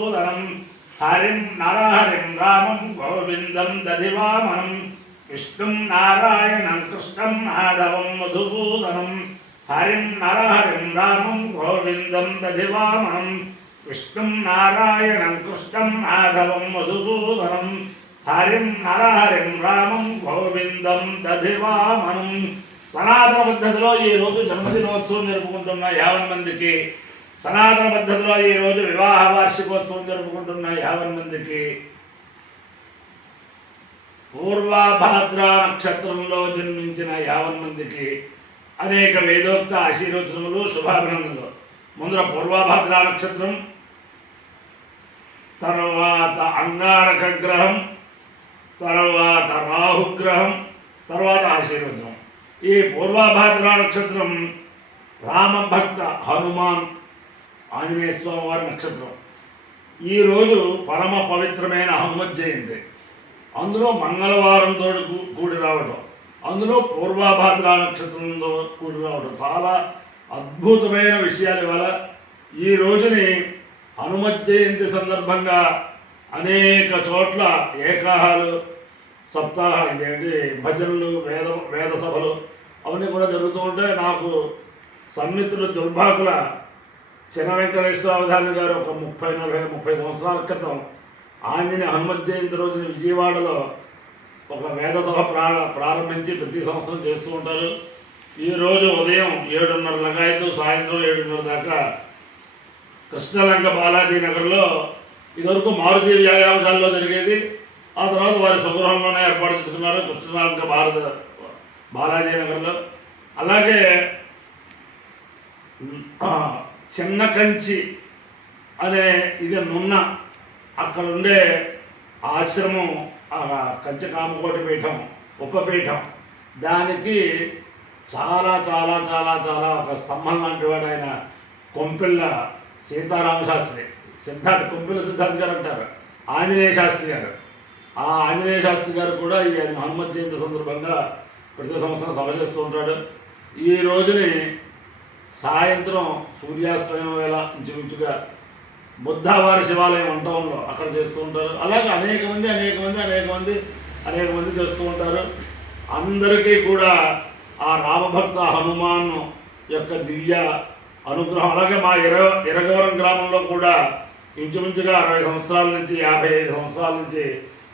మధుసూదనం హరిం నరహరిం రామం గోవిందం దధివామనం విష్ణుం నారాయణం కృష్ణం మాధవం మధుసూదనం హరిం నరహరిం రామం గోవిందం దధివామనం విష్ణుం నారాయణం కృష్ణం మాధవం మధుసూదనం హరిం నరహరిం రామం గోవిందం దధివామనం. సనాతన పద్ధతిలో ఈరోజు జన్మదినోత్సవం జరుపుకుంటున్న 50 మందికి, సనాతన పద్ధతిలో ఈరోజు వివాహ వార్షికోత్సవం జరుపుకుంటున్న 50 మందికి, పూర్వభాద్ర నక్షత్రంలో జన్మించిన 50 మందికి అనేక వేదోక్త ఆశీర్వచనములు, శుభాభినందనలు. ముందర పూర్వభాద్ర నక్షత్రం, తర్వాత అంగారక గ్రహం, తర్వాత రాహుగ్రహం, తర్వాత ఆశీర్వచనం. ఈ పూర్వభాద్ర నక్షత్రం రామభక్త హనుమాన్ ఆంజనేయ స్వామి వారి నక్షత్రం. ఈరోజు పరమ పవిత్రమైన హనుమత్ జయంతి, అందులో మంగళవారంతో కూడి రావడం, అందులో పూర్వభాద్ర నక్షత్రంతో కూడి రావడం చాలా అద్భుతమైన విషయాలు. ఇవాళ ఈ రోజుని హనుమత్ జయంతి సందర్భంగా అనేక చోట్ల ఏకాహాలు, సప్తాహాలు, ఇదేంటి భజనలు, వేద సభలు అవన్నీ కూడా జరుగుతూ ఉంటాయి. నాకు సన్నిహితులు దుర్భాగుల చిన్న వెంకటేశ్వర అవధాని గారు ఒక 30 సంవత్సరాల క్రితం ఆంజనేయ హనుమత్ జయంతి రోజున విజయవాడలో ఒక వేద సభ ప్రారంభించి ప్రతి సంవత్సరం చేస్తూ ఉంటారు. ఈరోజు ఉదయం 7:30 లగాయతు సాయంత్రం 7:30 దాకా కృష్ణలంక బాలాజీ నగర్లో, ఇదివరకు మారుతి వ్యాయామశాలలో జరిగేది, ఆ తర్వాత వారి స్వగృహంలోనే ఏర్పాటు చేసుకున్నారు కృష్ణలంక బాలాజీ నగర్లో. అలాగే చిన్న కంచి అనే ఇది నున్న, అక్కడ ఉండే ఆశ్రమం, కంచి కామకోటి పీఠం, ఉపపీఠం, దానికి చాలా చాలా చాలా చాలా ఒక స్తంభం లాంటి వాడు ఆయన కొంపిళ్ళ సీతారామ శాస్త్రి, కొంపిళ్ళ సిద్ధార్థ గారు అంటారు, ఆంజనేయ శాస్త్రి గారు. ఆ ఆంజనేయ శాస్త్రి గారు కూడా ఈ హనుమత్ జయంతి సందర్భంగా ప్రతి సంవత్సరం సభ చేస్తూ ఉంటాడు. ఈ రోజుని సాయంత్రం సూర్యాస్తమయం వేళ ఇంచుమించుగా బుద్ధవారి శివాలయం వంటంలో అక్కడ చేస్తూ ఉంటారు. అలాగే అనేక మంది చేస్తూ ఉంటారు. అందరికీ కూడా ఆ రామభక్త హనుమాన్ యొక్క దివ్య అనుగ్రహం. అలాగే మా ఇరగవరం గ్రామంలో కూడా ఇంచుమించుగా 60 సంవత్సరాల నుంచి 55 సంవత్సరాల నుంచి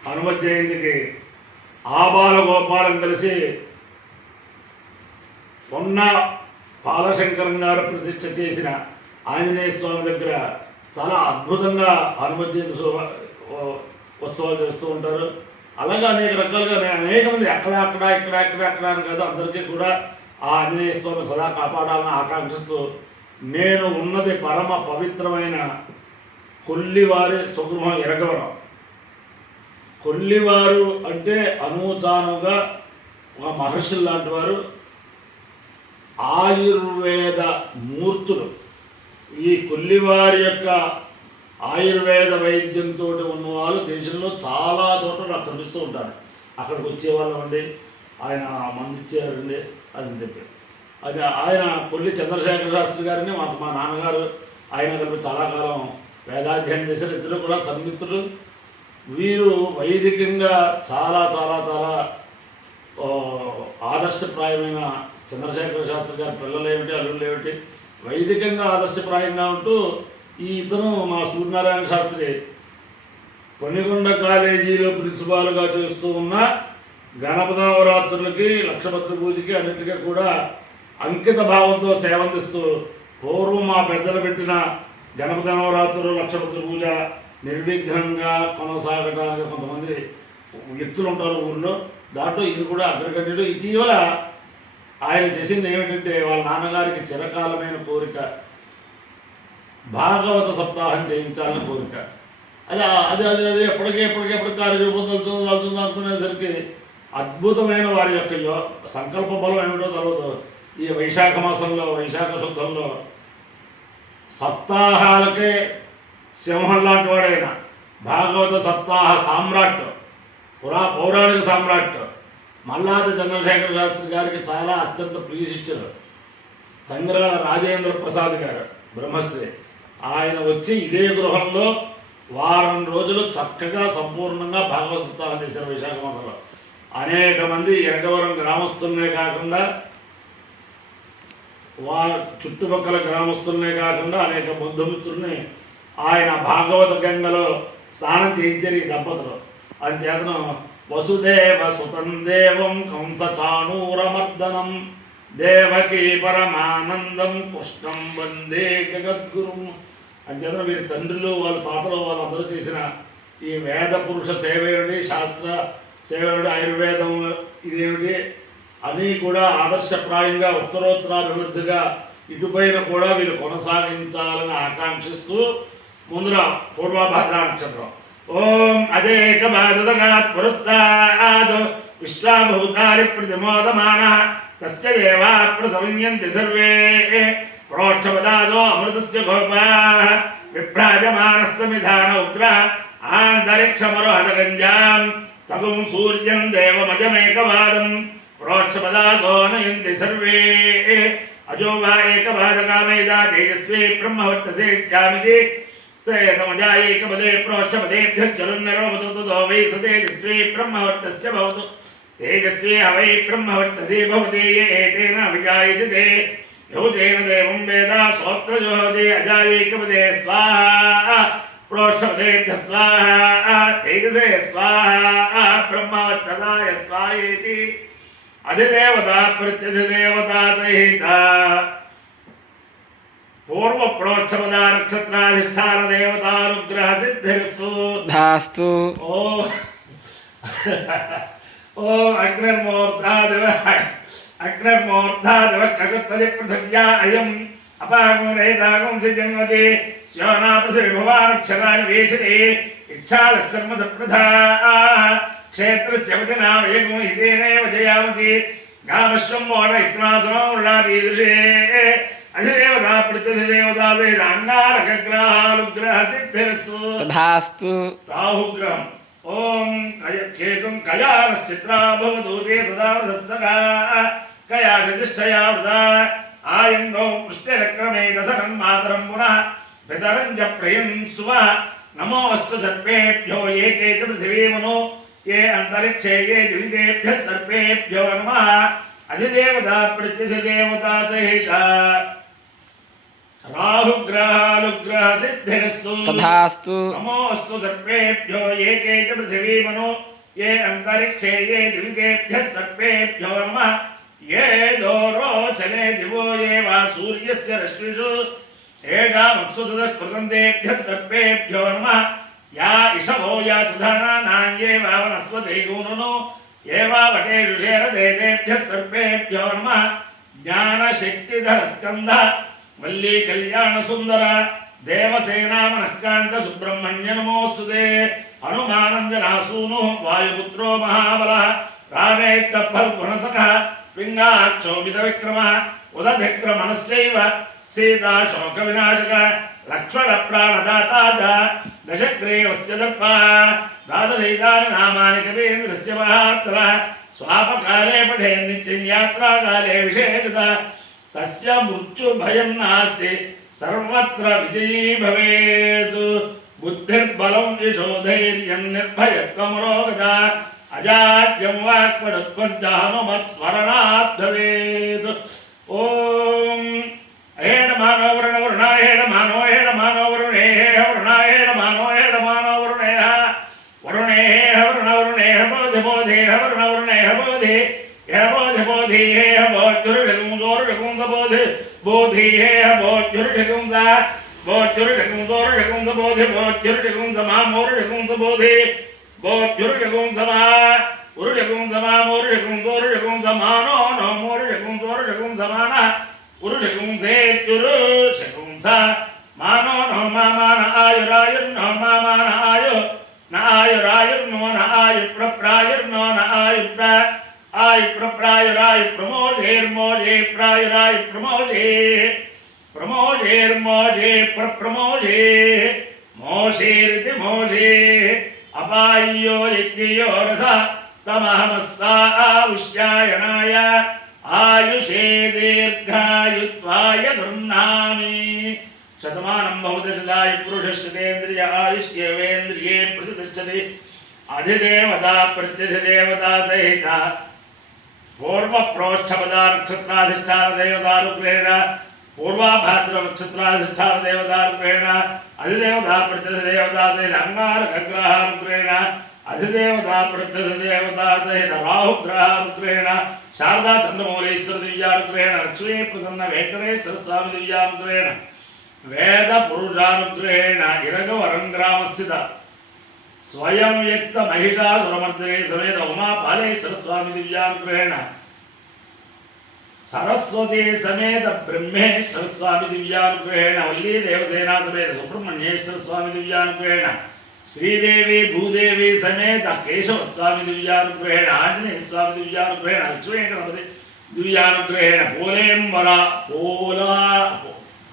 హనుమత్ జయంతికి ఆబాల గోపాలం కలిసి పొన్న పాలశంకరం గారు ప్రతిష్ఠ చేసిన ఆంజనేయ స్వామి దగ్గర చాలా అద్భుతంగా హనుమత్ జయంతి ఉత్సవాలు చేస్తూ ఉంటారు. అలాగే అనేక రకాలుగా అనేక మంది అక్కడ అని కాదు, అందరికీ కూడా ఆ ఆంజనేయ స్వామి సదా కాపాడాలని ఆకాంక్షిస్తూ, నేను ఉన్నది పరమ పవిత్రమైన కొల్లివారి స్వగృహం ఇరగవరం. కొల్లివారు అంటే అనూచానంగా ఒక మహర్షులు లాంటి వారు, ఆయుర్వేద మూర్తులు. ఈ కొల్లివారి యొక్క ఆయుర్వేద వైద్యంతో ఉన్నవాళ్ళు దేశంలో చాలా చోట్ల నాకు కనిపిస్తూ ఉంటారు. అక్కడికి వచ్చేవాళ్ళం అండి, ఆయన మంది ఇచ్చారండి అని చెప్పి. అది ఆయన కొల్లి చంద్రశేఖర శాస్త్రి గారిని మా నాన్నగారు ఆయన కలిపి చాలా కాలం వేదాధ్యయనం చేశారు. ఇద్దరు కూడా సన్మిత్రులు. వీరు వైదికంగా చాలా చాలా చాలా ఆదర్శప్రాయమైన చంద్రశేఖర శాస్త్రి గారి పిల్లలు ఏమిటి, అల్లుళ్ళు ఏమిటి, వైదికంగా ఆదర్శప్రాయంగా ఉంటూ ఇతను మా సూర్యనారాయణ శాస్త్రి కొన్నికొండ కాలేజీలో ప్రిన్సిపాల్గా చేస్తూ ఉన్న గణపతి నవరాత్రులకి, లక్షపత్రి పూజకి అన్నిటికీ కూడా అంకిత భావంతో సేవందిస్తూ, పూర్వం మా పెద్దలు పెట్టిన గణపతి నవరాత్రులు, లక్షపత్రి పూజ నిర్విఘ్నంగా కొనసాగడానికి కొంతమంది వ్యక్తులు ఉంటారు ఊళ్ళో. దాంట్లో ఇది కూడా అగ్రగణ్యుడు. ఇటీవల ఆయన చేసింది ఏమిటంటే, వాళ్ళ నాన్నగారికి చిరకాలమైన కోరిక భాగవత సప్తాహం చేయించాలని కోరిక. అది ఎప్పటికీ కార్యరూపం తలుతుంది అనుకునేసరికి అద్భుతమైన వారి యొక్క సంకల్ప బలం ఏమిటో తెలియదు. ఈ వైశాఖ మాసంలో, వైశాఖ శుద్ధంలో సప్తాహాలకే సింహం లాంటి వాడైన భాగవత సప్తాహ సామ్రాట్, పౌరాణిక సామ్రాట్ మల్లాది చంద్రశేఖర శాస్త్రి గారికి చాలా అత్యంత ప్రియ శిష్యులు తంగరాల రాజేంద్ర ప్రసాద్ గారు, బ్రహ్మశ్రీ. ఆయన వచ్చి ఇదే గృహంలో వారం రోజులు చక్కగా సంపూర్ణంగా భాగవతాలు చేశారు విశాఖ మాసంలో. అనేక మంది ఎరగవరం గ్రామస్తులనే కాకుండా చుట్టుపక్కల గ్రామస్తులనే కాకుండా అనేక బంధుమిత్రుల్ని ఆయన భాగవత గంగలో స్నానం చేయించారు ఈ దంపతులు. అంచేతను వసుదేవ సుతం దేవం కంస చాణూరమర్దనం దేవకీ పరమానందం కృష్ణం వందే జగద్గురుం. అంచేతను వీరి తండ్రులు వాళ్ళ తాతలు వాళ్ళందరూ చేసిన ఈ వేద పురుష సేవ ఏమిటి, శాస్త్ర సేవ ఏమిటి, ఆయుర్వేదం ఇదేమిటి అని కూడా ఆదర్శప్రాయంగా ఉత్తరోత్తరాభివృద్ధిగా ఇటుపైన కూడా వీళ్ళు కొనసాగించాలని ఆకాంక్షిస్తూ ముందుగా పూర్వభద్రా నక్షత్రం ఓం అదేకమాదుదగాత్ పురస్తాద్ విశ్వాభూతారి ప్రతిమోదమాన తస్య దేవా ప్రసంయంతి సర్వే ప్రోక్షపదాదో అమృతస్య గోపాః విభ్రాజమానస్య మిధాన ఉగ్రః ఆంతరిక్షమరోహదగంజాం తగుం సూర్యం దేవమజమేకవాదం ప్రోక్షపదాదో నయంతి సర్వే అజో వా ఏకవాదకామేదా తేజస్వీ బ్రహ్మవర్చసే స్యామితి సేతమజాయేకపదే ప్రోక్షపదేభ్యశ్చరున్నరోమతు తతో వై సతేజస్వీ బ్రహ్మవర్చస్య భవతు తేజస్వీ హవై బ్రహ్మవర్చసే భవతి ఏతేన విజాయతే యౌతేన దేవం వేద సోత్రజోహతే అజాయేకపదే స్వాహా ప్రోక్షపదేభ్య స్వాహా తేజసే స్వాహా బ్రహ్మవర్చసాయ స్వాహేతి అధిదేవత ప్రత్యధిదేవత సహిత పూర్వ ప్రోక్షపద నక్షత్రాధిష్టాన దేవతానుగ్రహ సిద్ధిరస్తు ధాస్తు. ఓం అగ్నిర్మూర్ధాదివ కగత్పది పృథివ్యా అయం అపాగం రేదాగం సిజన్వతి శ్యోనా పృథివీ భువానక్షరాన్ని వేషతే ఇచ్ఛాలశర్మ సప్రధా క్షేత్రస్య వచనావయగం ఇదేనేవ జయావతి గామశ్వం మోన ఇత్నాసనం వృణాదీదృశే అధిదేవతా ప్రత్యధిదేవతా అంగారకగ్రహాలుగ్రహ సిద్ధిరస్తు తథాస్తు. రాహుగ్రహం ఓం కేతుం కయానశ్చిత్రా భవదూతే సదా వృధస్సగా కయాధిష్ఠయా వృధా ఆయందో పుష్టిరక్రమే రసనం మాతరం పునః పితరం చ ప్రియం సువః నమోऽस्तु సర్పేభ్యో ఏకే చ పృథివీమనో ये अंतरिक्षे ये द्विदेभ्यः सर्पेभ्यो नमः अधिदेवता प्रत्यधिदेवता सहित राहुग्रहानुग्रह सिद्धिरस्तु तथास्तु. नमोऽस्तु सर्पेभ्यो एके च पृथिवीमनो ये अंतरिक्षे ये द्विदेभ्यः सर्पेभ्यो नमः ये दोरोचने दिवो ये वा सूर्यस्य रश्मिषु एषामप्सुसदः कृतन्तेभ्यः सर्पेभ्यो नमः या इषभो या तुधानान्ये वावनस्वदैगूनो ये वा वटेषु शेरदेतेभ्यः सर्पेभ्यो नमः ज्ञानशक्तिधरस्कन्ध वल्ली कल्याणसुन्दर देवसेनामनःकान्त सुब्रह्मण्य नमोऽस्तुते हनुमानन्दनासूनुः वायुपुत्रो महाबलः रामेत्तफल्गुणसखः पिङ्गाक्षोभितविक्रमः उदभिक्रमणश्चैव सीताशोकविनाशकः लक्ष्मणप्राणदाता च दशग्रीवस्य दर्पः द्वादशैतानि नामानि कवीन्द्रस्य महात्तरः स्वापकाले पठेन् नित्यं यात्राकाले विशेषतः तस्य मृत्युभयं नास्ति सर्वत्र विजयी भवेत् बुद्धिर्बलं यशो धैर्यं निर्भयत्वमरोगता अजाड्यं वाक्पटुत्वं च हनुमत्स्मरणात् भवेत् ॐ हेडमानो वरुणाय हेडमानो वरुणे वरुणाय हेडमानो वरुणे वरुणे वरुणे बोधि बोधि वरुणे बोधि बोधि हे बोधुर्गुंस बोधि बोधि हे बोधुर्गुंस बोधुर्गुंस बोधि बोधुर्गुंस मामोर्गुंस बोधि बोधुर्गुंस मा उर्गुंस मामोर्गुंस मानो नो मोर्गुंस माना पुरुषगुंसे पुरुषगुंसा मानो नो मामान आयुरायुर्नो मामान आयु न आयुरायुर्नो न आयुप्रप्रायुर्नो न आयुप्रप्रायुरायु प्रमोजेर्मोजे प्रायुरायु प्रमोजे प्रमोजेर्मोजे प्रप्रमोजे मोषेरिति मोषे अपायो यज्ञयो रसः तमहमस्ता आविष्यायणाय आयुषे दीर्घायुत्वाय गृह्णामि शतमानं భవతిదాయ పురుషశ్చేంద్రియ ఆయుష్యేవేంద్రియే ప్రతిష్టతి అధిదేవతా ప్రత్యధిదేవతా సహిత పూర్వప్రోష్ఠపదా నక్షత్రాధిష్టాన దేవతానుగ్రహేణ పూర్వాభాద్ర నక్షత్రాధిష్టాన దేవతానుగ్రహేణ అధిదేవతా ప్రత్యధిదేవతా సహిత అంగారకగ్రహానుగ్రహేణ అధిదేవతా ప్రత్యధిదేవతా సహిత రాహుగ్రహానుగ్రహేణ శారదా చంద్రమౌళీశ్వర దివ్యానుగ్రహేణ లక్ష్మీ ప్రసన్న వెంకటేశ్వర స్వామి దివ్యానుగ్రహేణ వేద పురుషానుగ్రహేణ ఇరగవరం గ్రామస్థిత స్వయం వ్యక్త మహిషాసురమర్దిని సమేత ఉమాపాలేశ్వర స్వామి దివ్యానుగ్రహేణ సరస్వతి సమేత బ్రహ్మేశ్వర స్వామి దివ్యానుగ్రహేణ వల్లీ దేవసేనా సమేత సుబ్రహ్మణ్యేశ్వర స్వామి దివ్యానుగ్రహేణ శ్రీదేవి భూదేవి సమేత కేశవ స్వామి దివ్యానుగ్రహేణ ఆంజనేయ స్వామి దివ్యానుగ్రహేణ లక్ష్మీ గణపతి దివ్యానుగ్రహేణ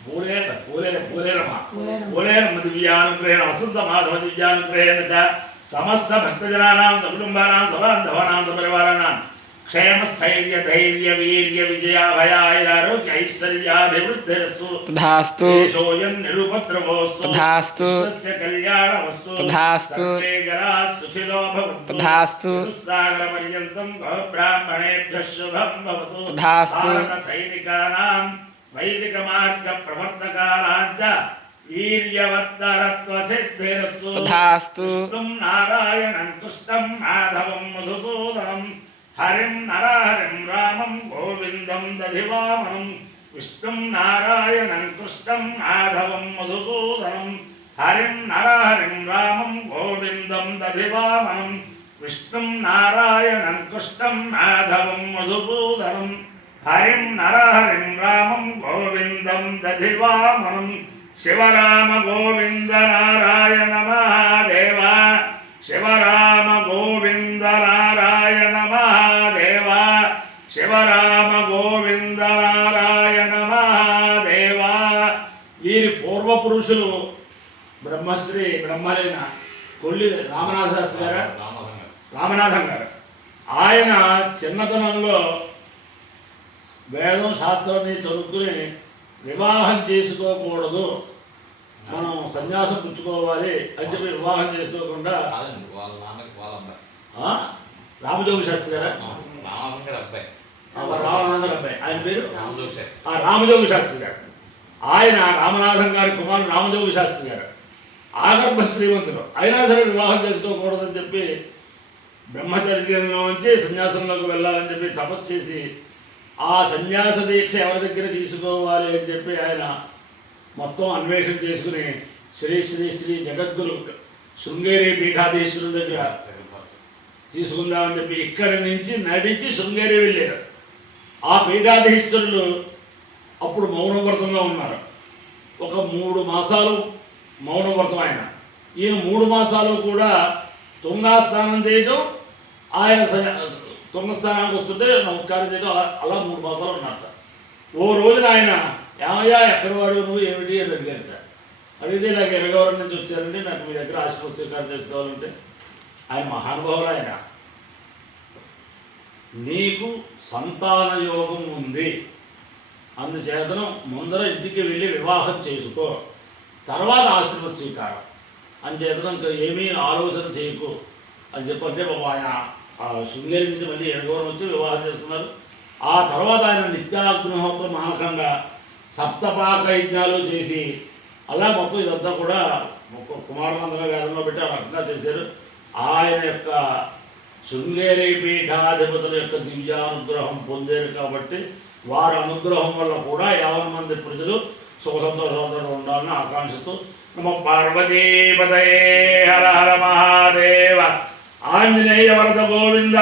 పూలేరమ్మ దివ్యానుగ్రహేణ వసంత మాధవ దివ్యానుగ్రహేణ చ సమస్త భక్తజనానాం సకుటుంబానాం సబాంధవానాం సపరివారాణాం క్షేమ స్థైర్య ధైర్య వీర్య విజయాభయారోగ్య ఐశ్వర్యాభివృద్ధిరస్తు తథాస్తు దేశోయం నిరుపద్రవోస్తు తథాస్తు విశ్వస్య కళ్యాణమస్తు తథాస్తు సర్వే జనాః సుఖినో భవంతు తథాస్తు సాగర పర్యంతం గోబ్రాహ్మణేభ్యః శుభం భవతు తథాస్తు భారత సైనికానాం వైదిక మార్గ ప్రవర్తకానాం చ వీర్యవత్తరత్వ సిద్ధిరస్తు తథాస్తు విష్ణుం నారాయణం కృష్ణం మాధవం మధుసూదనం హరిం నరహరిం రామం గోవిందం దధివామనం విష్ణుం నారాయణం కృష్ణం మాధవం మధుసూదనం హరిం నరహరిం రామం గోవిందం దధివామనం విష్ణుం నారాయణం కృష్ణం మాధవం మధుసూదనం హరిం నరహరిం రామం గోవిందం దధివామనం శివరామ గోవింద నారాయణ మహాదేవ శివరామ గోవింద నారాయణ మహాదేవ శివరామ గోవింద నారాయణ మహాదేవ. వీరి పూర్వపురుషులు బ్రహ్మశ్రీ బ్రహ్మలీన కొల్లి రామనాథ శాస్త్రి గారు, రామనాథం గారు. ఆయన చిన్నతనంలో వేదం శాస్త్రాన్ని చదువుకుని వివాహం చేసుకోకూడదు, మనం సన్యాసం పుచ్చుకోవాలి అని చెప్పి వివాహం చేసుకోకుండా రామజోగి శాస్త్రి గారు, రామనాథం అబ్బాయి, ఆయన పేరు రామజోగి శాస్త్రి గారు. ఆయన రామనాథం గారి కుమారుడు రామజోగి శాస్త్రి గారు ఆగర్భ శ్రీమంతుడు. అయినా సరే వివాహం చేసుకోకూడదని చెప్పి బ్రహ్మచర్యంలోంచి సన్యాసంలోకి వెళ్ళాలని చెప్పి తపస్సు చేసి ఆ సన్యాస దీక్ష ఎవరి దగ్గర తీసుకోవాలి అని చెప్పి ఆయన మొత్తం అన్వేషణ చేసుకుని శ్రీ శ్రీ శ్రీ జగద్గురు శృంగేరి పీఠాధీశ్వరుల దగ్గర తీసుకుందామని చెప్పి ఇక్కడి నుంచి నడిచి శృంగేరి వెళ్ళారు. ఆ పీఠాధీశ్వరులు అప్పుడు మౌనవ్రతంలో ఉన్నారు. ఒక 3 మాసాలు మౌనవ్రతం ఆయన. ఈయన 3 మాసాలు కూడా తుంగా స్నానం చేయడం, ఆయన తుంగస్థానానికి వస్తుంటే నమస్కారం చేయడం, అలా 3 మాసాలు ఉన్నట్ట. ఓ రోజున ఆయన ఏమయ్యా ఎక్కడి వాడు నువ్వు ఏమిటి అని అడిగారట. అడిగితే నాకు ఎరగవరం నుంచి వచ్చారండి, నాకు మీ దగ్గర ఆశ్రమ స్వీకారం చేసుకోవాలంటే ఆయన మహానుభావులు. ఆయన నీకు సంతాన యోగం ఉంది, అందుచేతను ముందర ఇంటికి వెళ్ళి వివాహం చేసుకో, తర్వాత ఆశ్రమ స్వీకారం అంచేతను ఇంకా ఏమీ ఆలోచన చేయకు అని చెప్పంటే బాబు ఆయన శృంగేరి నుంచి మళ్ళీ ఎరగవరం వచ్చి వివాహం చేసుకున్నారు. ఆ తర్వాత ఆయన నిత్యాగ్నిహోత్రం మానకంగా సప్తపాక యజ్ఞాలు చేసి అలా మొత్తం ఇదంతా కూడా కుమారనందన వేదంలో పెట్టి ఆ రకంగా చేశారు. ఆయన యొక్క శృంగేరి పీఠాధిపతుల యొక్క దివ్యానుగ్రహం పొందారు కాబట్టి వారి అనుగ్రహం వల్ల కూడా 50 మంది ప్రజలు సుఖ సంతోషాలతో ఉండాలని ఆకాంక్షిస్తూ నమ పార్వతీపతయే హర హర మహాదేవ ఆంజనేయ వరద గోవింద.